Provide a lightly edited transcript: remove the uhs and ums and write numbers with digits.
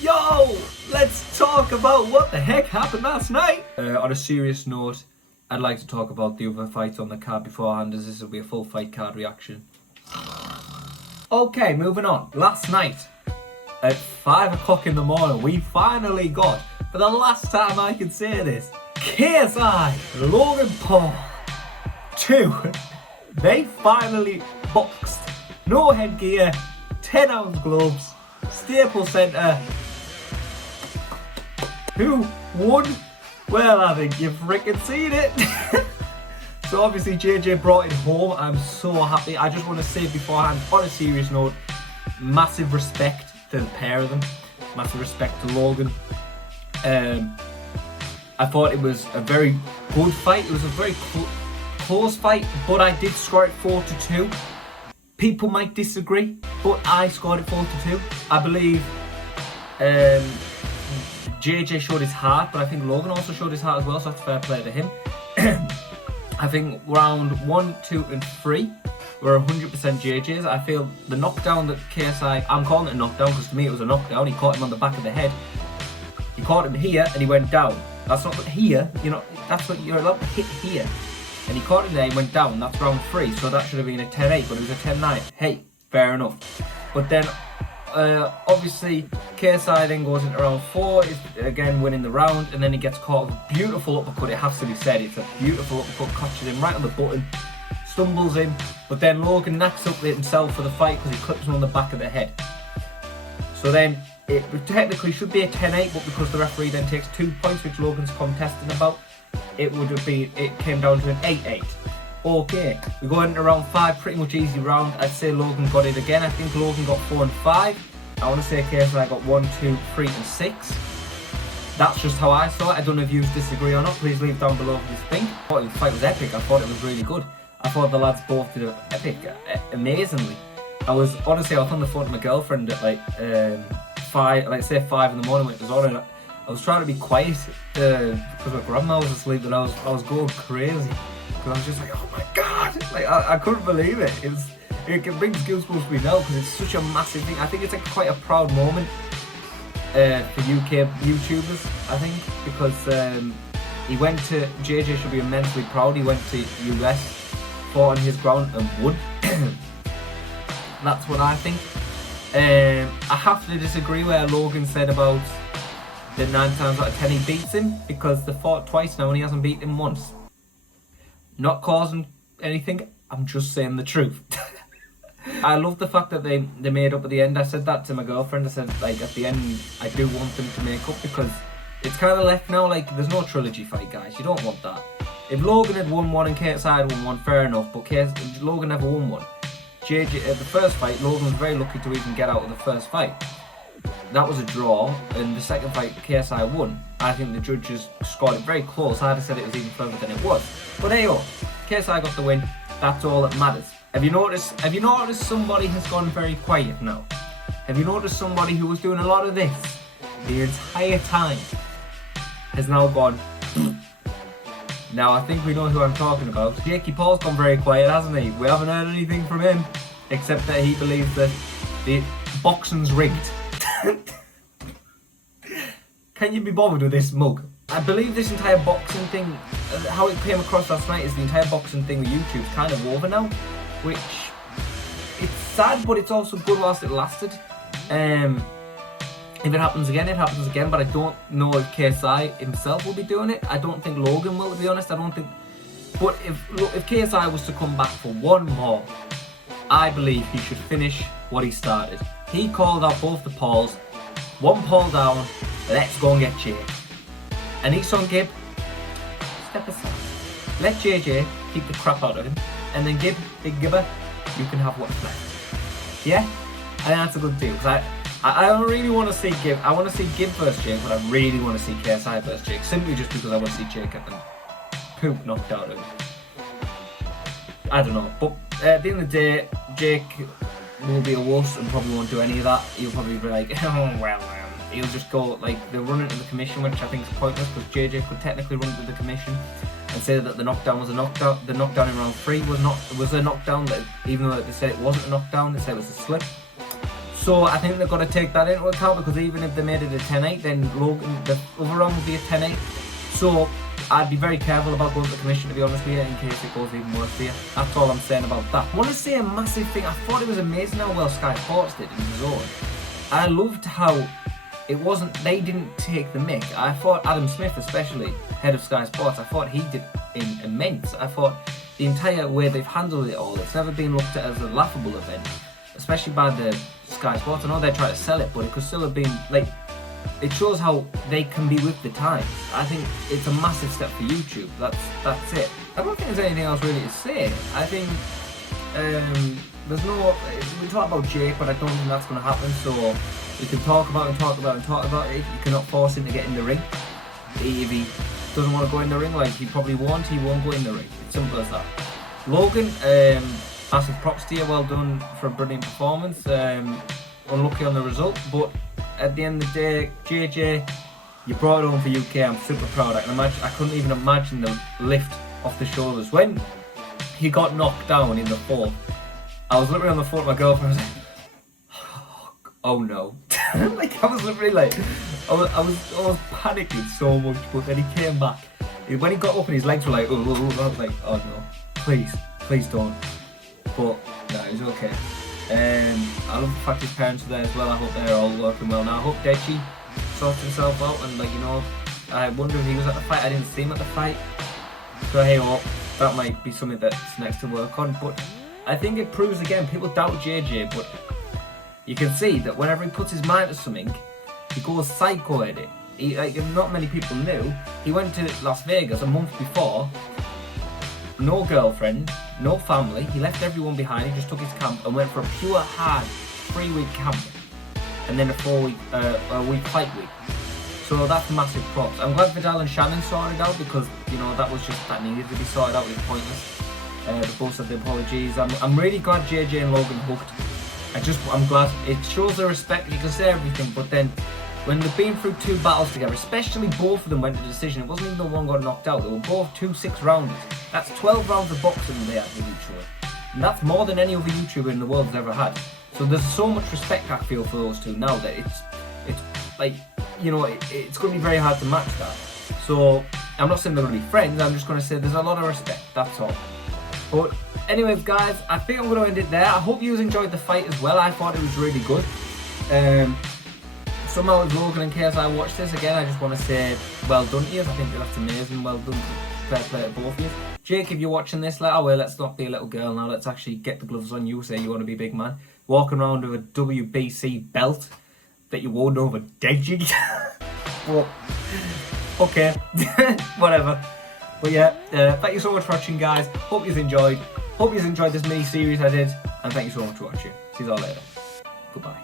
Yo, let's talk about what the heck happened last night. On a serious note, I'd like to talk about the other fights on the card beforehand, as this will be a full fight card reaction. Okay, moving on. Last night, at 5 o'clock in the morning, we finally got, for the last time I can say this, KSI, Logan Paul 2. They finally boxed. No headgear, 10-ounce gloves, Staples Center. Who won? Well, I think you've freaking seen it. So obviously JJ brought it home. I'm so happy. I just want to say beforehand, on a serious note, massive respect to the pair of them. Massive respect to Logan. I thought it was a very good fight. It was a very close fight, but I did score it 4-2. People might disagree, but I scored it 4-2. I believe JJ showed his heart, but I think Logan also showed his heart as well, so that's fair play to him. I think round 1, 2 and 3 were 100% JJ's. I feel the knockdown that KSI, I'm calling it a knockdown because to me it was a knockdown. He caught him on the back of the head. He caught him here and he went down. That's not here, you know, that's what you're allowed to hit here. And he caught him there, he went down. That's round 3, so that should have been a 10-8, but it was a 10-9. Hey, fair enough. But then obviously KSI then goes into round 4, is again winning the round, and then he gets caught with a beautiful uppercut. It has to be said, it's a beautiful uppercut, catches him right on the button, stumbles him, but then Logan knacks up himself for the fight because he clips him on the back of the head. So then it technically should be a 10-8, but because the referee then takes 2 points, which Logan's contesting about, it would have been, it came down to an 8-8. Okay, we go into round 5, pretty much easy round. I'd say Logan got it again. I think Logan got 4 and 5. I want to say KSI got 1, 2, 3 and 6. That's just how I saw it. I don't know if you disagree or not. Please leave down below what you think. I thought the fight was epic. I thought it was really good. I thought the lads both did it epic, amazingly. I was on the phone to my girlfriend at like 5 in the morning when it was on, and I was trying to be quiet because my grandma was asleep, and I was going crazy. Because I was just like, oh my god, like I couldn't believe it. It brings goosebumps to me now because it's such a massive thing. I think it's like quite a proud moment for UK YouTubers, I think, because he went to, JJ should be immensely proud. He went to US, fought on his ground and won. That's what I think. I have to disagree where Logan said about the 9 times out of 10 he beats him, because they fought twice now and he hasn't beaten him once. Not causing anything, I'm just saying the truth. I love the fact that they made up at the end. I said that to my girlfriend. I said, like, at the end, I do want them to make up, because it's kind of left now, like, there's no trilogy fight, guys. You don't want that. If Logan had won one and KSI had won one, fair enough, but Logan never won one. JJ, at the first fight, Logan was very lucky to even get out of the first fight. That was a draw, and the second fight, KSI won. I think the judges scored it very close. I'd have said it was even further than it was. But hey, KSI got the win. That's all that matters. Have you noticed somebody has gone very quiet now? Have you noticed somebody who was doing a lot of this the entire time has now gone? Now I think we know who I'm talking about. Jakey Paul's gone very quiet, hasn't he? We haven't heard anything from him, except that he believes that the boxing's rigged. Can you be bothered with this mug? I believe this entire boxing thing, how it came across last night, is the entire boxing thing with YouTube's kind of over now, which, it's sad, but it's also good whilst it lasted. If it happens again, it happens again, but I don't know if KSI himself will be doing it. I don't think Logan will, to be honest. I don't think, but if KSI was to come back for one more, I believe he should finish what he started. He called out both the Pauls, 1 Paul down, let's go and get Jake. And Eson Gibb, step aside. Let JJ keep the crap out of him, and then Gibb, Big Gibber, you can have what's left. Yeah? I think that's a good deal, because I don't really want to see Gibb. I want to see Gibb versus Jake, but I really want to see KSI versus Jake, simply just because I want to see Jake get the poop knocked out of him. I don't know, but at the end of the day, Jake will be a wuss and probably won't do any of that. He'll probably be like, oh well, he'll just go, like, they'll run into the commission, which I think is pointless, because JJ could technically run into the commission and say that the knockdown was a knockdown. The knockdown in round 3 was a knockdown, that even though they said it wasn't a knockdown, they said it was a slip. So I think they've got to take that into account, because even if they made it a 10-8, then Logan, the other round would be a 10-8. So I'd be very careful about going to the commission, to be honest with you, in case it goes even worse for you. That's all I'm saying about that. I want to say a massive thing. I thought it was amazing how well Sky Sports did in the zone. I loved how it wasn't, they didn't take the mick. I thought Adam Smith, especially head of Sky Sports, I thought he did immense. I thought the entire way they've handled it all, it's never been looked at as a laughable event, especially by the Sky Sports. I know they try to sell it, but it could still have been, like, it shows how they can be with the times. I think it's a massive step for YouTube. That's it. I don't think there's anything else really to say. I think there's no, we talk about Jake, but I don't think that's going to happen. So we can talk about it. You cannot force him to get in the ring. If he doesn't want to go in the ring, like he probably won't, he won't go in the ring. It's simple as that. Logan, massive props to you. Well done for a brilliant performance. Unlucky on the result, but at the end of the day, JJ, you brought it home for UK. I'm super proud. I couldn't even imagine the lift off the shoulders when he got knocked down in the fourth. I was literally on the phone with my girlfriend. I was like, oh no. Like, I was literally like, I was panicking so much. But then he came back. When he got up and his legs were like, oh, I was like, oh no, please don't. But no, it was okay. I love the fact his parents are there as well. I hope they're all working well now. I hope Deji sorts himself out, and, like, you know, I wonder if he was at the fight. I didn't see him at the fight, so hey, well, that might be something that's next to work on. But I think it proves again, people doubt JJ, but you can see that whenever he puts his mind to something, he goes psycho at it. He, like, not many people knew, he went to Las Vegas a month before. No girlfriend, no family, he left everyone behind, he just took his camp and went for a pure hard 3-week camp and then a week fight week. So that's massive props. I'm glad Vidal and Shannon sorted it out, because, you know, that needed to be sorted out. It was pointless. They both said the apologies. I'm really glad JJ and Logan hooked. I'm glad it shows the respect. You can say everything, but then when they've been through 2 battles together, especially both of them went to decision, it wasn't even the one got knocked out, they were both 2 6-rounders. That's 12 rounds of boxing they had with each other. And that's more than any other YouTuber in the world has ever had. So there's so much respect I feel for those two now that it's like, you know, it's going to be very hard to match that. So I'm not saying they're going to be friends, I'm just going to say there's a lot of respect, that's all. But anyways guys, I think I'm going to end it there. I hope you enjoyed the fight as well. I thought it was really good. Somehow with Logan, in case I watch this again, I just want to say well done to you. I think that's amazing. Well done, fair play to both of you. Jake, if you're watching this, let's not be a little girl now. Let's actually get the gloves on. You say you want to be a big man. Walking around with a WBC belt that you won over Deji. But, okay, whatever. But yeah, thank you so much for watching, guys. Hope you've enjoyed. Hope you've enjoyed this mini series I did. And thank you so much for watching. See you all later. Goodbye.